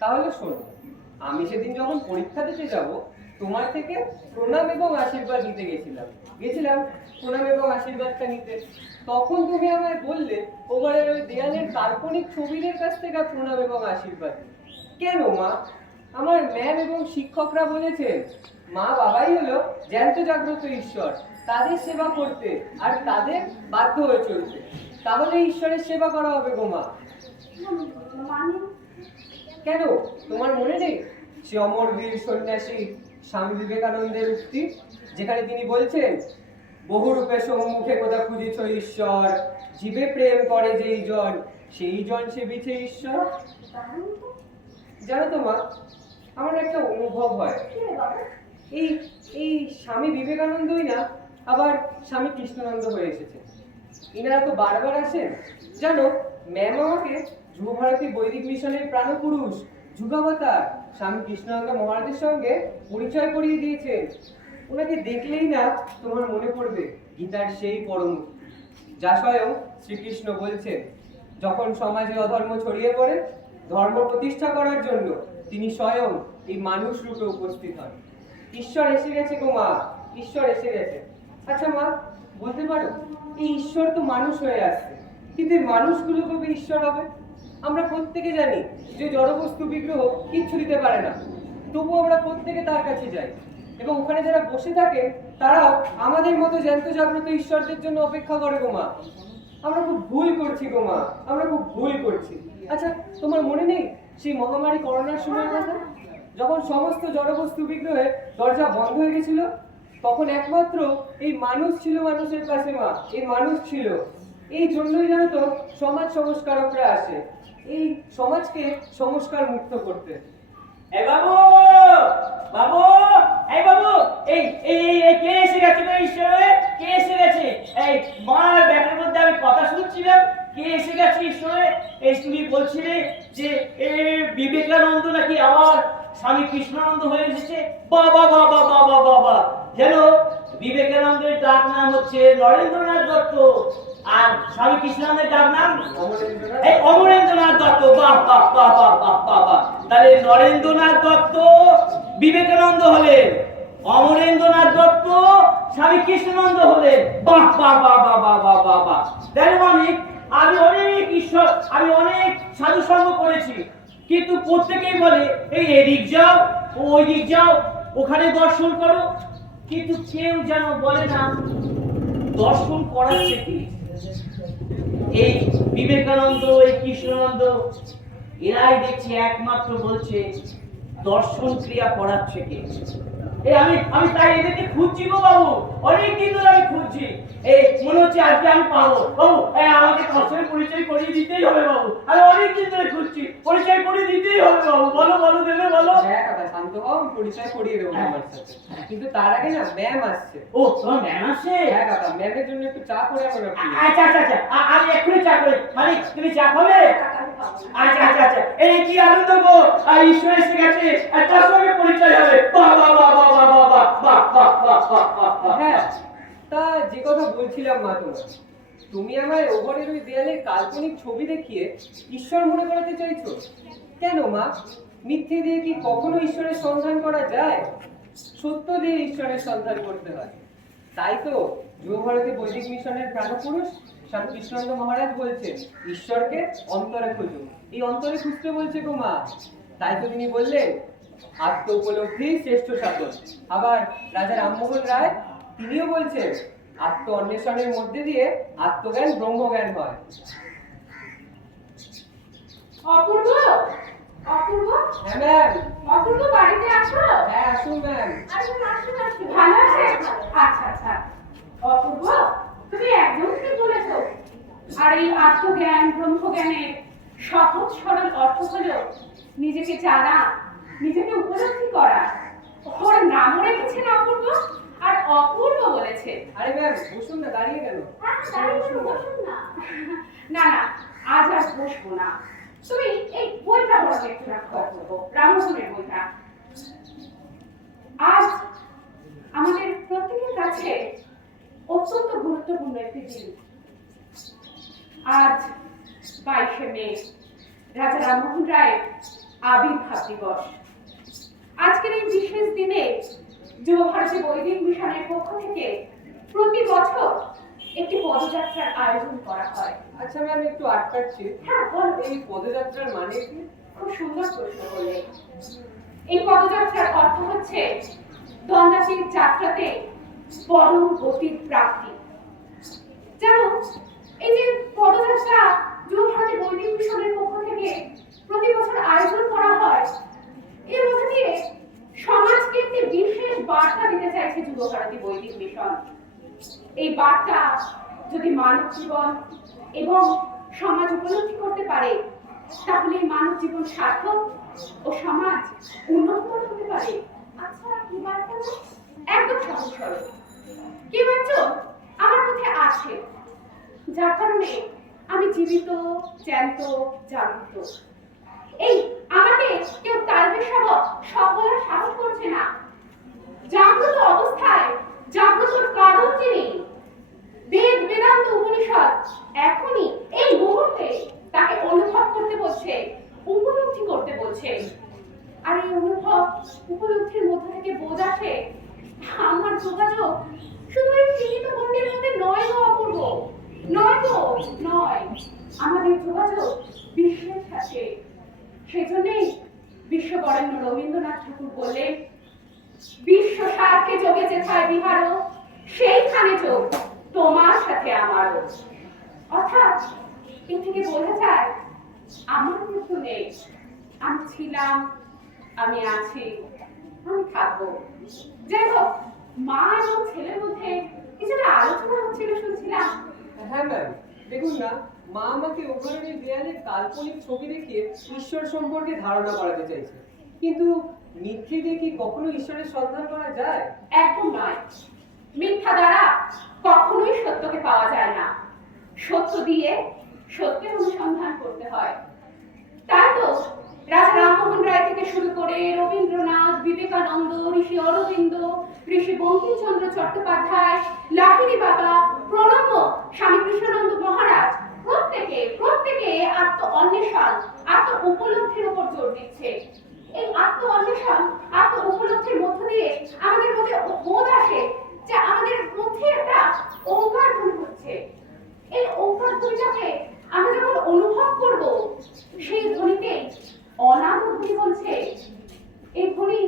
তাহলে শোনো, আমি সেদিন যখন পরীক্ষা দিতে যাব তোমার থেকে প্রণাম এবং আশীর্বাদ নিতে গেছিলাম প্রণাম এবং আশীর্বাদটা নিতে। তখন তুমি আমায় বললে ওবারের ওই দেয়ালের কাল্পনিক ছবিদের কাছ থেকে প্রণাম এবং আশীর্বাদ। কেন মা? আমার ম্যাম এবং শিক্ষকরা বলেছেন মা বাবাই হলো জ্যান্ত জাগ্রত ঈশ্বর, তাদের সেবা করতে আর তাদের বাধ্য হয়ে চলতে। তাহলে ঈশ্বরের সেবা করা হবে গো মা। কেন তোমার মনে নেই সে অমর বীর সন্ন্যাসী স্বামী বিবেকানন্দের উক্তি, যেখানে তিনি বলছেন বহুরূপে সম্মুখে কোথা খুঁজিছ ঈশ্বর, জীবে প্রেম করে যেই জন সেই জন সেবিছে ঈশ্বর। জানো তো মা, আমার একটা অনুভব হয় এই এই স্বামী বিবেকানন্দই না আবার স্বামী কৃষ্ণানন্দ হয়ে এসেছে। ইনারা তো বারবার আসেন। জানো, ম্যাম আমাকে যুবভারতী বৈদিক মিশনের প্রাণপুরুষ যুগাবতার স্বামী কৃষ্ণানন্দ মহারাজের সঙ্গে পরিচয় করিয়ে দিয়েছেন। ওনাকে দেখলেই না তোমার মনে পড়বে গীতার সেই পরম, যা স্বয়ং শ্রীকৃষ্ণ বলছেন যখন সমাজে অধর্ম ছড়িয়ে পড়ে ধর্ম প্রতিষ্ঠা করার জন্য তিনি স্বয়ং এই মানুষ রূপে উপস্থিত হন। ঈশ্বর এসে গেছে গো মা, ঈশ্বর এসে গেছে। আচ্ছা মা, বলতে পারো এই ঈশ্বর তো মানুষ হয়ে আসছে, কিন্তু এই মানুষগুলো কবে ঈশ্বর হবে? আমরা প্রত্যেকে জানি যে জড়বস্তু বিগ্রহ কিচ্ছু দিতে পারে না, তবু আমরা প্রত্যেকে তার কাছে যাই এবং ওখানে যারা বসে থাকে তারাও আমাদের মতো জ্যান্ত জাগ্রত ঈশ্বরদের জন্য অপেক্ষা করে গো মা। আমরা খুব ভুল করছি গো মা, আমরা খুব ভুল করছি। আচ্ছা, তোমার মনে নেই সেই মহামারী করোনার সময়ের কথা, যখন সমস্ত জড়বস্তু বিগ্রহে দরজা বন্ধ হয়ে গেছিল? তখন একমাত্র এই মানুষ ছিল মানুষের কাছে মা, এই মানুষ ছিল। এই জন্যই জানো তো সমাজ সংস্কারকরা আসে এই সমাজকে সংস্কার মুক্ত করতে। এই বাবু, বাবু, এই বাবু, এই এই এই কে এসে গেছে গো? ঈশ্বরে কে এসে গেছে? এই মার ব্যাটার মধ্যে আমি কথা শুনছিলাম, কে এসে গেছে ঈশ্বরে? এই তুমি বলছিলে যে বিবেকানন্দ নাকি আবার স্বামী কৃষ্ণানন্দ হয়ে এসেছে। বাবা বাবা বাবা বাবা, যেন বিবেকানন্দের ডাক নাম হচ্ছে নরেন্দ্রনাথ দত্ত আর স্বামী কৃষ্ণানন্দের ডাক নাম অমরেন্দ্রনাথ দত্ত। বাহ বাহ বাহ বাহ বাহ বাহ বাহ। তাহলে নরেন্দ্রনাথ দত্ত বিবেকানন্দ হলেন, অমরেন্দ্রনাথ দত্ত স্বামী কৃষ্ণানন্দ হলেন। বাহ বাহ বাহ বাহ বাহ বাহ বাহ বাহ। দেখো আমি অনেক ঈশ্বর, আমি অনেক সাধু সঙ্গ করেছি, কিন্তু প্রত্যেকেই বলে এই এদিক যাও ওই দিক যাও, ওখানে দর্শন করো, কিন্তু কেউ যেন বলে না দর্শন করাচ্ছে কি। এই বিবেকানন্দ, এই কৃষ্ণানন্দ, এরাই দেখছি একমাত্র বলছে দর্শন ক্রিয়া করাচ্ছে কে। আমি তাই এদেরকে খুঁজছি গো বাবু, অনেকদিন ধরে আমি খুঁজছি। এই মনে হচ্ছে আজকে আমি পাবো। বাবু আমাকে দর্শনের পরিচয় করিয়ে দিতেই হবে বাবু, আমি অনেকদিন ধরে খুঁজছি, পরিচয় করিয়ে দিতেই হবে বাবু। বলো বলো দেবে বলো। হ্যাঁ কথা শান্ত হও, পরিচয় করিয়ে দেবো আমার সাথে, কিন্তু তার আগে না ম্যাম আসছে। ও তোমার ম্যাম আসছে? হ্যাঁ কথা, ম্যামের জন্য একটু চা করে আনো। আচ্ছা আচ্ছা আচ্ছা, আমি এক্ষুনি চা করে। মানে তুমি চা খাবে? আচ্ছা আচ্ছা আচ্ছা, এই কি আনন্দ গো, ঈশ্বর এসে গেছে, তার সঙ্গে পরিচয় হবে। বাহ বাহ বাহ বাহ বাহ বাহ বাহ বাহ বাহ বাহ বাহ। হ্যাঁ, তা যে কথা বলছিলাম মা তোমার, তুমি আমায় ওঘরের ওই দেয়ালের কাল্পনিক ছবি দেখিয়ে ঈশ্বর মনে করাতে চাইছো? কেন মা? মিথ্যে দিয়ে কি কখনো ঈশ্বরের সন্ধান করা যায়? সত্য দিয়ে ঈশ্বরের সন্ধান করতে হয়। তাই তো যুব ভারতী বৈদিক মিশনের প্রাণপুরুষ স্বামী কৃষ্ণানন্দ মহারাজ বলছেন, ঈশ্বরকে অন্তরে খুঁজুন। এই অন্তরে খুঁজতে বলছে গো মা। তাই তো তিনি বললেন আত্ম উপলব্ধি শ্রেষ্ঠ সাধন। আবার রাজা রামমোহন রায় তিনিও বলছেন আত্ম অন্বেষণের মধ্যে দিয়ে আত্মজ্ঞান ব্রহ্মজ্ঞান হয়। অপূর্ব, অপূর্ব, হ্যাঁ ম্যাম। অপূর্ব বাড়িতে আছো? হ্যাঁ আসুন ম্যাম। আসুন আসুন আসুন। ভালো আছে? আচ্ছা আচ্ছা। অপূর্ব, তুমি একদম ঠিক বলেছো। আর এই আত্মজ্ঞান ব্রহ্মজ্ঞানের সহজ সরল অর্থ হলো নিজেকে জানা, নিজেকে উপলব্ধি করা। ওর নামও রেখেছেন অপূর্ব, আর অপূর্ব বলেছে। আরে ম্যাম বসুন না, দাঁড়িয়ে কেন? বসুন না। না না, আজ আর বসবো না। তুমি এই বইটা বড় একটু রাখো অপূর্ব, রামমোহনের বইটা। আজ আমাদের প্রত্যেকের কাছে অত্যন্ত গুরুত্বপূর্ণ একটি দিন। আজ 22শে মে, রাজা রামমোহন রায়ের আবির্ভাব দিবস। আজকের এই বিশেষ দিনে যুব ভারতী বৈদিক মিশনের পক্ষ থেকে প্রতি বছর একটি পদযাত্রার আয়োজন করা হয়। আচ্ছা ম্যাম একটু আটকাচ্ছি। হ্যাঁ বলো। এই পদযাত্রার মানে কি? খুব সুন্দর প্রশ্ন করলে। এই পদযাত্রার অর্থ হচ্ছে দ্বন্দ্বাতীত যাত্রাতে পরম গতির প্রাপ্তি। জানো, এই যে পদযাত্রা যুব ভারতী বৈদিক মিশনের পক্ষ থেকে প্রতি বছর আয়োজন করা হয়, এর মধ্যে দিয়ে সমাজকে একটি বিশেষ বার্তা দিতে চাইছে যুব ভারতী বৈদিক মিশন। এই বার্তা যদি মানব জীবন এবং সমাজ উপলব্ধি করতে পারে, তাহলে মানব জীবন সার্থক ও সমাজ উন্নততর হতে পারে। আচ্ছা, কি বার্তা? একদম সহজ সরল। কেউ একজন আমার মধ্যে আছে, যার কারণে আমি জীবিত, জ্যান্ত, জাগ্রত। এই আমাকে কেউ তালবে সব বলার সাহস করছে না। জাগ্রত অবস্থায় জাগ্রতর কারণ যিনি, বেদ বেদান্ত উপনিষদ এখনই এই মুহূর্তে তাকে অনুভব করতে বলছে, উপলব্ধি করতে বলছে। আর এই অনুভব উপলব্ধির মধ্যে থেকে বোধ আসে আমার যোগাযোগ শুধু এই সীমিত গণ্ডির মধ্যে নয় গো অপূর্ব, নয় গো, নয়। আমাদের যোগাযোগ বিশ্বের সাথে। সেজন্যই বিশ্ববরেণ্য রবীন্দ্রনাথ ঠাকুর বললেন, বিশ্ব স্বার্থে যোগে যেথায় বিহারো, সেইখানে যোগ তোমার সাথে আমারও। অর্থাৎ এর থেকে বোঝা যায় আমার মৃত্যু নেই, আমি ছিলাম, আমি আছি, আমি থাকবো। যাই হোক, মা এবং ছেলের মধ্যে কিছুটা আলোচনা হচ্ছিল শুনছিলাম। হ্যাঁ ম্যাম, দেখুন না, মা আমাকে ওঘরের এই দেয়ালের কাল্পনিক ছবি দেখিয়ে ঈশ্বর সম্পর্কে ধারণা করাতে চাইছে। কিন্তু মিথ্যে দিয়ে কি কখনো ঈশ্বরের সন্ধান করা যায়? একদম নয়। মিথ্যা দ্বারা কখনোই সত্যকে পাওয়া যায় না। সত্য দিয়ে সত্যের অনুসন্ধান করতে হয়। তাই তো রাজা রামমোহন রায় থেকে শুরু করে রবীন্দ্রনাথ, বিবেকানন্দ, ঋষি অরবিন্দ, ঋষি বঙ্কিমচন্দ্র চট্টোপাধ্যায়, লাহিড়ী বাবা, প্রণব, স্বামী কৃষ্ণানন্দ মহারাজ প্রত্যেকে আত্ম অন্বেষণ, আত্ম উপলব্ধির উপর জোর দিচ্ছে। এই আত্ম অন্বেষণ, আত্ম উপলব্ধির মধ্য দিয়ে আমাদের মধ্যে বোধ আসে যে আমাদের মধ্যে একটা ওঙ্কার ধ্বনি হচ্ছে। এই ওঙ্কার ধ্বনিটাকে আমরা যখন অনুভব করব, সেই ধ্বনিতে অনাদ ধ্বনি বলছে। এই ধ্বনি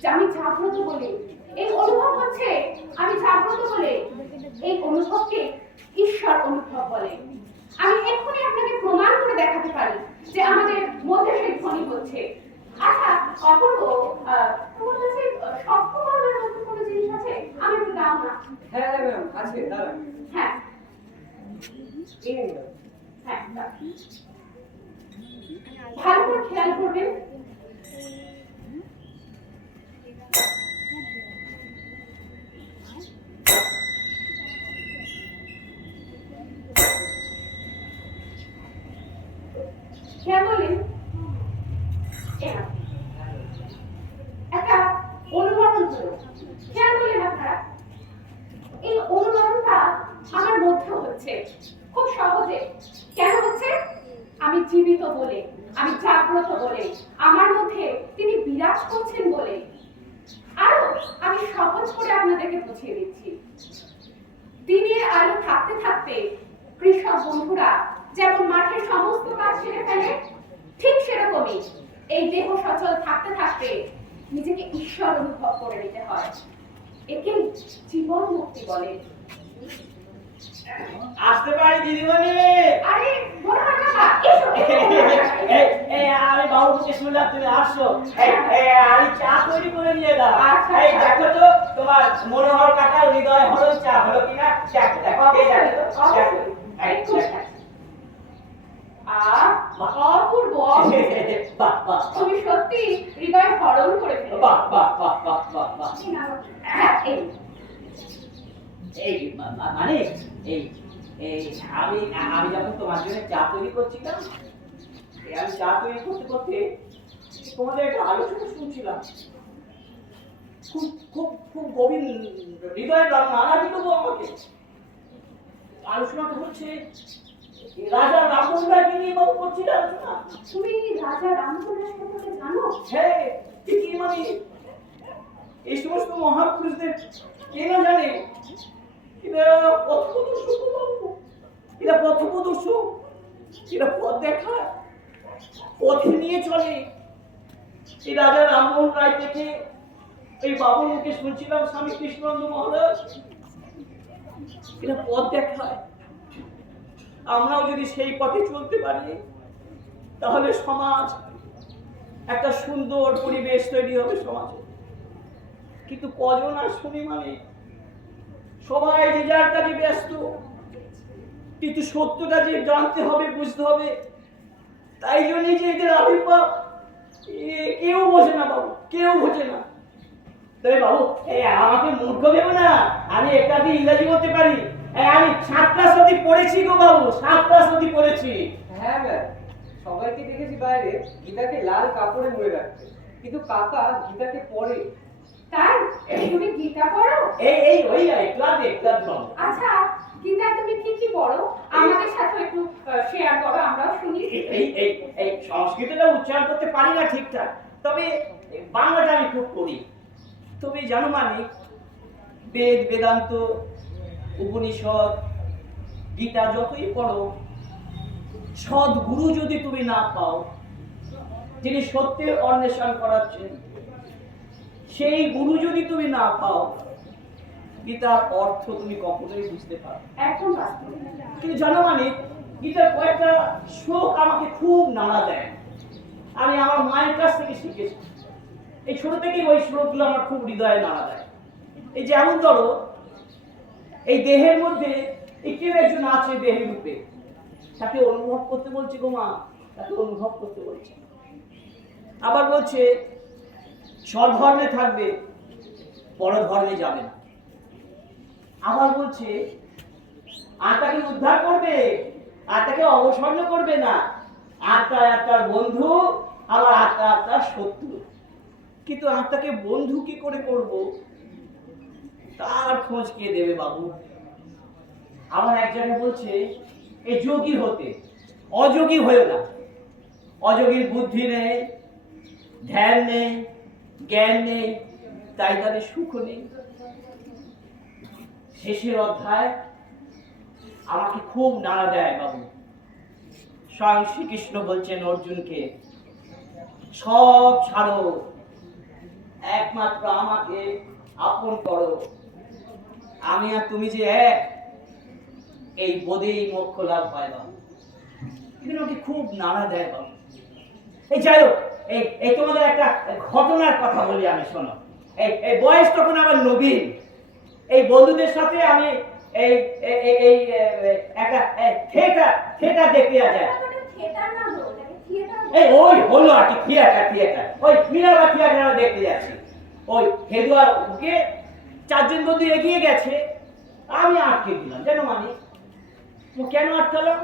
যে আমি জাগ্রত বলে, এই অনুভব হচ্ছে আমি জাগ্রত বলে, এই অনুভবকে ঈশ্বর অনুভব বলে। আমি এক্ষুনি আপনাকে প্রমাণ করে দেখাতে পারি যে আমাদের মধ্যে সেই ধ্বনি হচ্ছে। আচ্ছা অপূর্ব, তোমার কাছে সপ্তবর্ণের মধ্যে কোনো জিনিস আছে? আমি একটু দাও না। হ্যাঁ হ্যাঁ ম্যাম, আছে, দাঁড়ান। হ্যাঁ এই নিন ম্যাম। হ্যাঁ, দাও। ভালো করে খেয়াল করবেন। খেয়াল করলেন? একটা অনুরণন হলো। খেয়াল করলেন আপনারা? এই অনুরণনটা আমার মধ্যে হচ্ছে। বলে, আমি জাগ্রত বলে, আমার মধ্যে তিনি বিরাজ করছেন বলে। আরো আমি সহজ করে আপনাদেরকে বুঝিয়ে দিচ্ছি। দিনের আলো থাকতে থাকতে কৃষক বন্ধুরা যেমন মাঠের সমস্ত কাজ সেরে ফেলে, ঠিক সেরকমই এই দেহ সচল থাকতে থাকতে নিজেকে ঈশ্বর অনুভব করে নিতে হয়। একে জীবন মুক্তি বলে। আসতে পারি দিদিমণি? আরে মনোহর বাবা, এসো, আমি বাবুকে শুনলাম তুমি আসছো, আমি চা তৈরি করে নিয়ে দাও। আচ্ছা, এই দেখো তো তোমার মনোহর কাকার হৃদয় হরণ চা হলো কিনা। দেখো দেখো এই দেখো, দেখো। এই দেখো। অপূর্ব, বাহ বাহ তুমি সত্যি হৃদয় হরণ করে ফেলেছো। বাহ বাহ বাহ বাহ বাহ বাহ। হ্যাঁ, এই এই মানে এই এই আমি আমি যখন তোমার জন্য চা তৈরি করছিলাম, আমি চা তৈরি করতে করতে তোমাদের একটা আলোচনা শুনছিলাম, খুব খুব খুব গভীর হৃদয়ের নাড়া দিল গো আমাকে। আলোচনাটা হচ্ছে রাজা রামমোহন রায়কে নিয়ে বাবু করছিল আলোচনা। তুমি রাজা রামচন্দ্র সম্পর্কে জানো? হ্যাঁ ঠিকই, মানে এই সমস্ত মহাপুরুষদের কে না জানে, এরা পথপ্রদর্শক বাবু, এরা পথপ্রদর্শক, এরা পথ দেখায়, পথে নিয়ে চলে। এই রাজা রামমোহন রায় থেকে এই বাবুর মুখে শুনছিলাম স্বামী কৃষ্ণানন্দ মহারাজ, এরা পথ দেখায়। আমরাও যদি সেই পথে চলতে পারি তাহলে সমাজ একটা সুন্দর পরিবেশ তৈরি হবে সমাজে। কিন্তু কজন আর শুনি, মানে সবাই যে যার কাজে ব্যস্ত, কিন্তু সত্যটা যে জানতে হবে, বুঝতে হবে, তাই জন্যই যে এদের আবির্ভাব কেউ বোঝে না বাবু, কেউ বোঝে না। তবে বাবু আমাকে মূর্খ ভেবো না, আমি একাধিক ইংরাজি বলতে পারি। আমি 7 ক্লাস অবধি পড়েছি গো বাবু, 7 ক্লাস অবধি পড়েছি। হ্যাঁ ম্যাম, সবাইকে দেখেছি বাইরে গীতাকে লাল কাপড়ে মুড়ে রাখতে, কিন্তু কাকা গীতাকে পড়ে। তাই তুমি গীতা পড়ো? এই ওই ক্লাবে বাবু। আচ্ছা, গীতা তুমি কি কি পড়ো? আমাদের সাথে একটু শেয়ার করো, আমরাও শুনি। এই সংস্কৃতটা উচ্চারণ করতে পারি না ঠিকঠাক, তবে বাংলাটা আমি খুব পড়ি। তুমি জানো মানে বেদ, বেদান্ত, উপনিষদ, গীতা যতই পড়ো, সদ্গুরু যদি তুমি না পাও, যিনি সত্যের অন্বেষণ করাচ্ছেন, সেই গুরু যদি তুমি না পাও, গীতার অর্থ তুমি কখনোই বুঝতে পারো। একদম বাস্তব। কিন্তু জানো মানে গীতার কয়েকটা শ্লোক আমাকে খুব নাড়া দেয়, আমি আমার মায়ের কাছ থেকে শিখেছি। এই ছোট থেকেই ওই শ্লোকগুলো আমার খুব হৃদয়ে নাড়া দেয়। এই যেমন ধরো, এই দেহের মধ্যে এই কেউ একজন আছে দেহের রূপে, তাকে অনুভব করতে বলছে গো মা, তাকে অনুভব করতে বলছে। আবার বলছে স্বধর্মে থাকবে, পরধর্মে যাবে না। আবার বলছে আত্মাকে উদ্ধার করবে, আত্মাকে অবসন্ন করবে না। আত্মা আত্মার বন্ধু, আবার আত্মা আত্মার শত্রু। কিন্তু আত্মাকে বন্ধু কি করে করব, তার খোঁজ কে দেবে বাবু? আবার এক জায়গায় বলছে এই যোগী হতে, অযোগী হয়েও না। অযোগীর বুদ্ধি নেই, ধ্যান নেই, জ্ঞান নেই, তাই তাদের সুখ নেই। শেষের অধ্যায় আমাকে খুব নাড়া দেয় বাবু। স্বয়ং শ্রীকৃষ্ণ বলছেন অর্জুনকে, সব ছাড়ো, একমাত্র আমাকে আপন করো, আমি আর তুমি যে এক, এই বোধেই মোক্ষ লাভ হয় বাবু। কিন্তু আমাকে খুব নাড়া দেয় বাবু। এই যাই হোক, এই তোমাদের একটা ঘটনার কথা বলি আমি, শোনো। এই বয়স তখন আমার নবীন, এই বন্ধুদের সাথে আমি এই এই একটা থিয়েটার দেখতে যায়। এই ওই হলো আর কি, থিয়েটার ওই মিনারা থিয়েটার দেখতে যাচ্ছি। ওই হেদুয়ার কে 4 জন বন্ধু এগিয়ে গেছে, আমি আটকে দিলাম। জানো মানে কেন আটকালাম?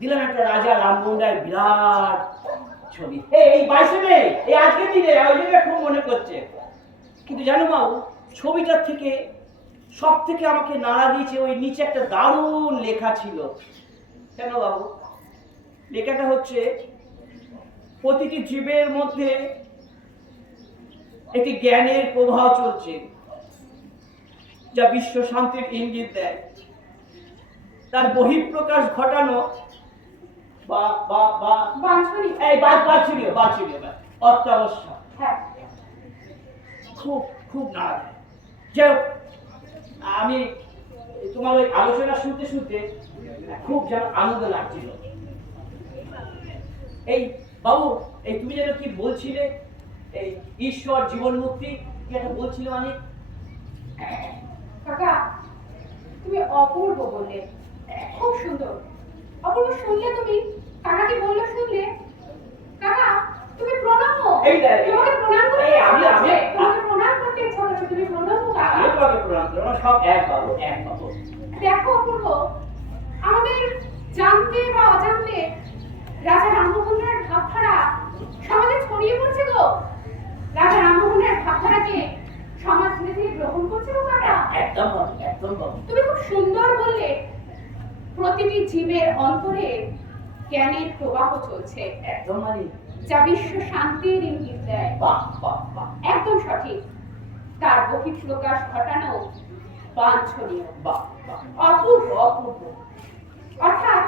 দিলাম একটা রাজা রামমোহন রায়ের বিরাট ছবি, এই 22 মে, এই আজকের দিনে, ওই জায়গায় খুব মনে করছে। কিন্তু জানো বাবু, ছবিটার থেকে সব থেকে আমাকে নাড়া দিয়েছে ওই নিচে একটা দারুণ লেখা ছিল। কেন বাবু? লেখাটা হচ্ছে প্রতিটি জীবের মধ্যে একটি জ্ঞানের প্রবাহ চলছে, যা বিশ্ব শান্তির ইঙ্গিত দেয়। তার বহিঃপ্রকাশ ঘটানো বা বা বা বাঞ্ছনীয়। এই বাছনীয় অত্যাবশ্যক। হ্যাঁ, খুব খুব না যে আমি তোমার ওই আলোচনা শুনতে শুনতে খুব যেন আনন্দ লাগছিল। এই বাবু, এই তুমি যেন কি বলছিলে, এই ঈশ্বর, জীবন মুক্তি, কি একটা বলছিলে মানে? কাকা তুমি অপূর্ব বললে, খুব সুন্দর। অপূর্ব শুনলে তুমি? কাকা কি বললো শুনলে? কাকা তুমি প্রণাম। এই দেখ, তোমাকে প্রণাম করতে এই ইচ্ছা আমি করছে। তোমাকে প্রণাম করতে ইচ্ছা করছে, তুমি প্রণাম কাকা। আমি তোমাকে প্রণাম করবো, সব এক বাবু, এক বাবু। দেখো অপূর্ব, আমাদের জানতে বা অজান্তে রাজা রামমোহনের ভাবধারা সমাজে ছড়িয়ে পড়ছে গো। রাজা রামমোহনের ভাবধারাকে সমাজ ধীরে ধীরে গ্রহণ করছে গো কাকা। একদম বাবু, একদম বাবু। তুমি খুব সুন্দর বললে, প্রতিটি জীবের অন্তরে জ্ঞানের প্রবাহ চলছে, একদম মানে যা বিশ্ব শান্তির ইঙ্গিত দেয়। বাহ বাহ বাহ, একদম সঠিক। তার বহিঃপ্রকাশ ঘটানো বাঞ্ছনীয়, বাহ বাহ, অপূর্ব অপূর্ব। অর্থাৎ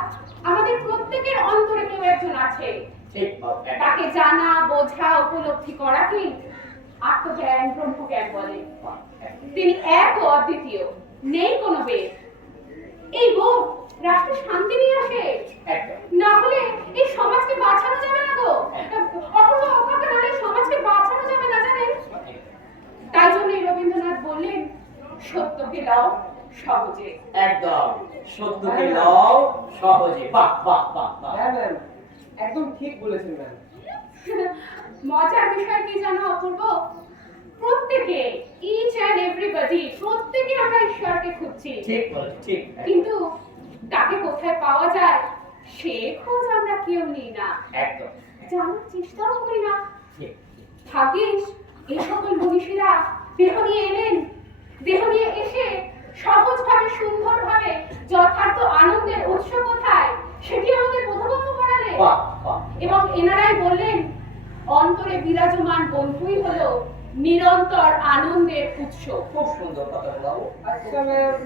আমাদের প্রত্যেকের অন্তরে কেউ একজন আছে, ঠিক বাবু, একদম। তাকে জানা, বোঝা, উপলব্ধি করাকে আত্মজ্ঞান, ব্রহ্মজ্ঞান বলে। বাহ, একদম। তিনি এক ও অদ্বিতীয়, নেই কোনো বেদ। এই বোধ রাষ্ট্রে শান্তি নিয়ে আসে, একদম। না হলে এই সমাজকে বাঁচানো যাবে না গো। অপূর্ব অকাকে নাহলে সমাজকে বাঁচানো যাবে না, জানেন? তাই জন্যই রবীন্দ্রনাথ বললেন, সত্যকে লও সহজে। একদম, সত্যকে লও সহজে। বাহ বাহ বাহ বাহ। হ্যাঁ ম্যাম, একদম ঠিক বলেছেন ম্যাম। মজার বিষয় কি জানো অপূর্ব? প্রত্যেকে, ইচ এন্ড এভরিবডি, প্রত্যেকে আমরা ঈশ্বরকে খুঁজছি, ঠিক বলেছো, ঠিক। কিন্তু তাকে কোথায় পাওয়া যায় সে খোঁজ আমরা কেউ নিই না, একদম জানার চেষ্টাও করি না। ঠিক। ভাগ্যিস এই সকল মনীষীরা দেহ নিয়ে এলেন, দেহ নিয়ে এসে সহজভাবে, সুন্দরভাবে যথার্থ আনন্দের উৎস কোথায় সেটি আমাদের বোধগম্য করালেন। বাহ বাহ। এবং এনারাই বললেন, অন্তরে বিরাজমান বন্ধুই হলো নিরন্তর আনন্দের উৎস। খুব সুন্দর কথা বাবু। আচ্ছা ম্যাম,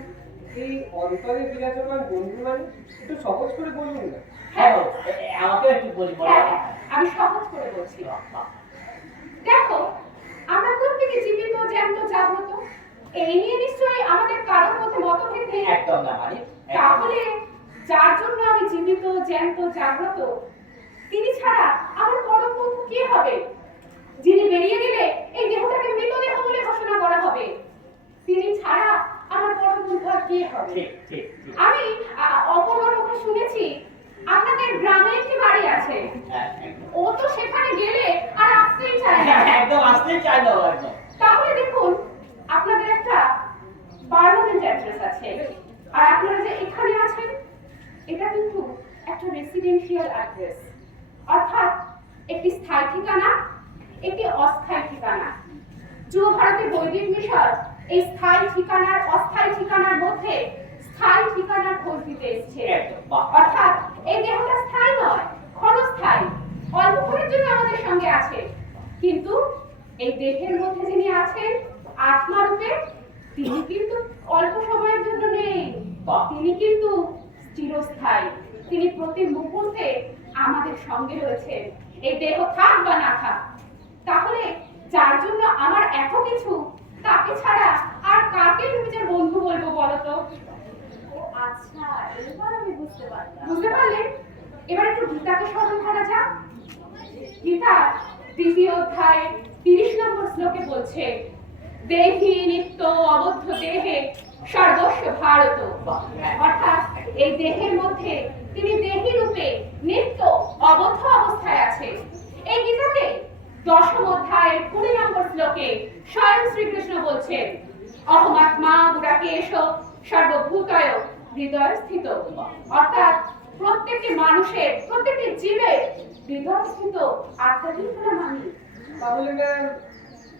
এই অন্তরে বিরাজমান বন্ধু মানে একটু সহজ করে বলুন না। হ্যাঁ, আমাকে একটু বলি বলো। হ্যাঁ, আমি সহজ করে বলছি। বাহ, বাহ। দেখো, আমরা প্রত্যেকে জীবিত, জ্যান্ত, জাগ্রত। এই নিয়ে নিশ্চয়ই আমাদের কারোর মধ্যে মতভেদ নেই। একদম না মানে। তাহলে যার জন্য আমি জীবিত, জ্যান্ত, জাগ্রত, তিনি ছাড়া আমার পরম বন্ধু কে হবে? যিনি বেরিয়ে গেলে এই দেহটাকে মৃতদেহ বলে ঘোষণা করা হবে, তিনি ছাড়া আমার পরম বন্ধু আর কে হবে? ঠিক ঠিক ঠিক। আমি অপূর্বর মুখে শুনেছি আপনাদের গ্রামে একটি বাড়ি আছে। হ্যাঁ, একদম। ও তো সেখানে গেলে আর আসতেই চায় না। হ্যাঁ, একদম আসতেই চাই না ও একদম। তাহলে দেখুন, আপনাদের একটা পার্মানেন্ট অ্যাড্রেস আছে, আর আপনারা যে এখানে আছেন এটা কিন্তু একটা রেসিডেন্সিয়াল অ্যাড্রেস, অর্থাৎ একটি স্থায়ী ঠিকানা, একটি অস্থায়ী ঠিকানা। যুব ভারতের বৈদিক মিশন এই স্থায়ী ঠিকানার অস্থায়ী ঠিকানার মধ্যে স্থায়ী ঠিকানার খোঁজ দিতে এসেছে। একদম, বাহ। অর্থাৎ এই দেহটা স্থায়ী নয়, ক্ষণস্থায়ী, অল্পক্ষণের জন্য আমাদের সঙ্গে আছে, কিন্তু এই দেহের মধ্যে যিনি আছেন আত্মা রূপে, তিনি কিন্তু অল্প সময়ের জন্য নেই, বাহ। তিনি কিন্তু চিরস্থায়ী। তিনি প্রতি মুহূর্তে আমাদের সঙ্গে রয়েছেন, এই দেহ থাক বা না থাক। তাহলে যার জন্য আমার এত কিছু, তাকে ছাড়া আর কাকে নিজের বন্ধু বলবো বলো তো? ও আচ্ছা, এবার আমি বুঝতে পারলাম। বুঝতে পারলেন? এবার একটু গীতাকে স্মরণ করা যাক। গীতা ৩য় অধ্যায় ৩০ নম্বর শ্লোকে বলছে, দেহি নিত্য অবদ্ধ দেহে সর্বস্ব ভারত। অর্থাৎ এই দেহের মধ্যে তিনি দেহী রূপে নিত্য অবদ্ধ অবস্থায় আছে। এই গীতাতে ১০ম অধ্যায়ের ২০ নম্বর শ্লোকে স্বয়ং শ্রীকৃষ্ণ বলছেন, অহমাত্মা গুড়াকেশ সর্বভূতয় হৃদয় স্থিত। অর্থাৎ প্রত্যেকটি মানুষের, প্রত্যেকটি জীবের হৃদয় স্থিত আত্মাকেই হলো আমি। তাহলে ম্যাম,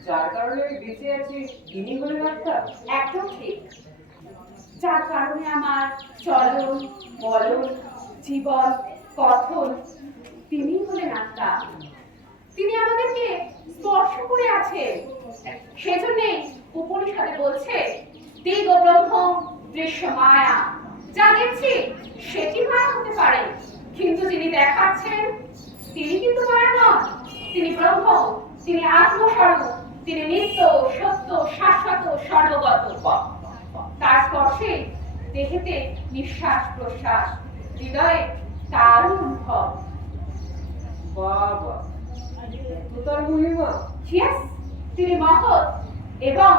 যার কারণে আমি বেঁচে আছি তিনি হলেন আত্মা। একদম ঠিক। যার কারণে আমার চলন, বলন, জীবন, কথন, তিনি হলেন আত্মা। তিনি আমাদেরকে স্পর্শ করে আছেন। সেজন্যে উপনিষদে বলছে দিগ ব্রহ্ম দৃশ্য মায়া। যা দেখছি সেটি মায়া হতে পারে, কিন্তু যিনি দেখাচ্ছেন তিনি কিন্তু মায়া নন। তিনি ব্রহ্ম, তিনি আত্মস্বরূপ, তিনি নিত্য সত্য শাশ্বত সর্বগত। তার স্পর্শে দেহেতে নিঃশ্বাস প্রশ্বাস, হৃদয়ে তার অনুভব। বাবা, তো তার মহিমা। Yes, তিনি মহৎ এবং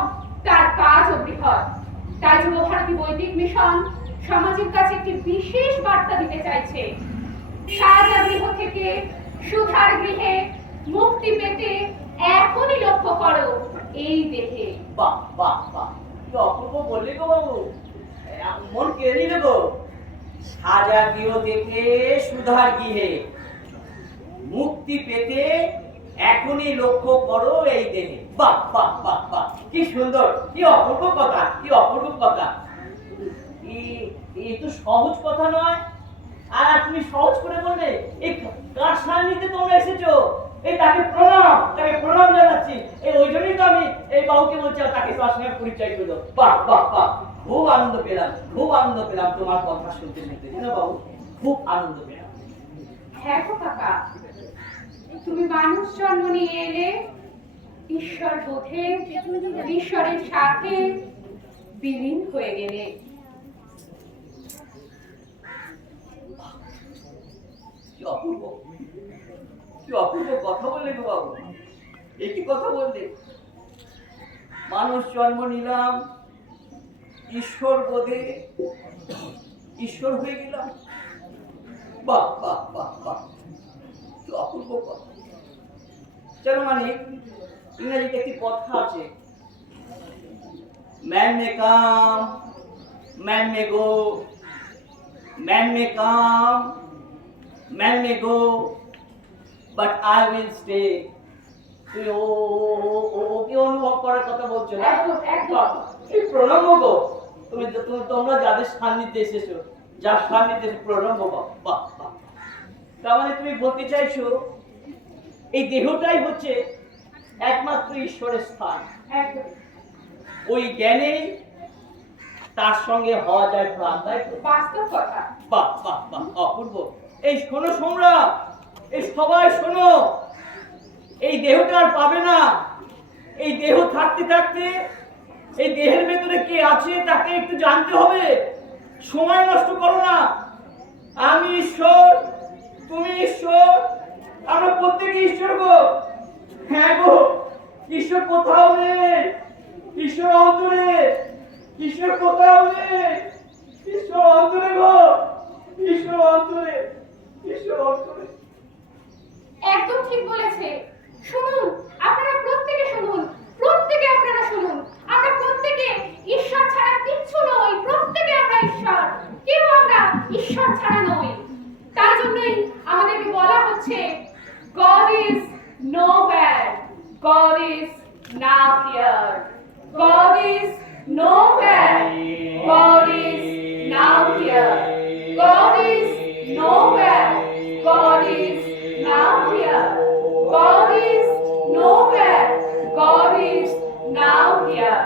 তার কাজও বৃহৎ। তাই যুবভারতী বৈদিক মিশন সমাজের কাছে একটি বিশেষ বার্তা দিতে চাইছে। সাজা গৃহ থেকে সুধার গৃহে মুক্তি পেতে এখনই লক্ষ্য করো এই দেহে। বাহ বাহ বাহ, কি অপূর্ব বললে গো বাবু, মন কেড়ে নিলে গো। সাজা গৃহ থেকে সুধার গৃহে মুক্তি পেতে এখনই লক্ষ্য করো এই দেহে। বাহ বাহ বাহ বাহ, কি সুন্দর, কি অপূর্ব কথা, কি অপূর্ব কথা। এই তো সহজ কথা নয়। আর তুমি সহজ করে বললে, এই কার সান্নিধ্যে তোমরা এসেছো, এই তাকে প্রণাম জানাচ্ছি। এই ওই জন্যই তো আমি এই বাবুকে বলছি তাকে তার সঙ্গে পরিচয় করে দাও। বাহ বাহ বাহ, খুব আনন্দ পেলাম, খুব আনন্দ পেলাম তোমার কথা শুনতে শুনতে, জানো বাবু, খুব আনন্দ পেলাম। হ্যাঁ গো কাকা, তুমি মানুষ জন্ম নিয়ে এলে ঈশ্বর বোধে, ঈশ্বরের সাথে বিলীন হয়ে গেলে। কি অপূর্ব, কি অপূর্ব কথা বললে গো বাবু, এই কি কথা বললে। মানুষ জন্ম নিলাম, ঈশ্বর বোধে ঈশ্বর হয়ে গেলাম। বাহ বাহ বাহ বাহ, কি অপূর্ব কথা। চলো, মানে ইংরেজিতে একটি কথা আছে, man may come, man may go, man may come, man may go, but I will stay. তুই ওকে অনুভব করার কথা বলছো না? একদম একদম। কি প্রণাম গো, তোমরা যাদের সান্নিধ্যে এসেছো, যার সান্নিধ্যে প্রণাম গো। বাহ বাহ বাহ, তার মানে তুমি বলতে চাইছো এই দেহটাই হচ্ছে একমাত্র ঈশ্বরের স্থান। একদম ওই জ্ঞানেই তার সঙ্গে হওয়া যায় প্রাণ, তাই তো? বাস্তব কথা। বাহ বাহ বাহ, অপূর্ব। এই শোনো সম্রাট, এই সবাই শোনো, এই দেহটা আর পাবে না। এই দেহ থাকতে থাকতে এই দেহের ভেতরে কে আছে তাকে একটু জানতে হবে। সময় নষ্ট করো না। আমি ঈশ্বর, তুমি ঈশ্বর, আমরা প্রত্যেকে ঈশ্বর গো। হ্যাঁ গো, ঈশ্বর কোথাও নেই, ঈশ্বর অন্তরে, ঈশ্বর কোথাও নেই, ঈশ্বর অন্তরে গো, ঈশ্বর অন্তরে, ঈশ্বর অন্তরে। একদম ঠিক বলেছে। শুনুন, আপনারা প্রত্যেকে শুনুন, প্রত্যেকে আপনারা শুনুন। আমরা প্রত্যেকে ঈশ্বর ছাড়া কিচ্ছু নই। প্রত্যেকে আমরা ঈশ্বর, কেউ আমরা ঈশ্বর ছাড়া নই। তার জন্যই আমাদেরকে বলা হচ্ছে God is nowhere, God is now here. God is nowhere, God is now here. God is nowhere, God is now here. God is nowhere, God is now here.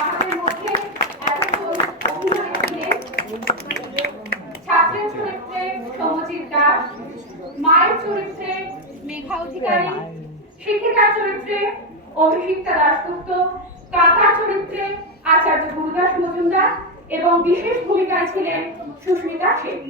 আমাদের মধ্যে এতজন অভিনয় ছিলেন। ছাত্রের চরিত্রে সৌমজিৎ দাস, মায়ের চরিত্রে মেঘা অধিকারী, শিক্ষিকার চরিত্রে অভিষিক্তা দাশগুপ্ত, কাকার চরিত্রে আচার্য গুরুদাস মজুমদার এবং বিশেষ ভূমিকায় ছিলেন সুস্মিতা সেন।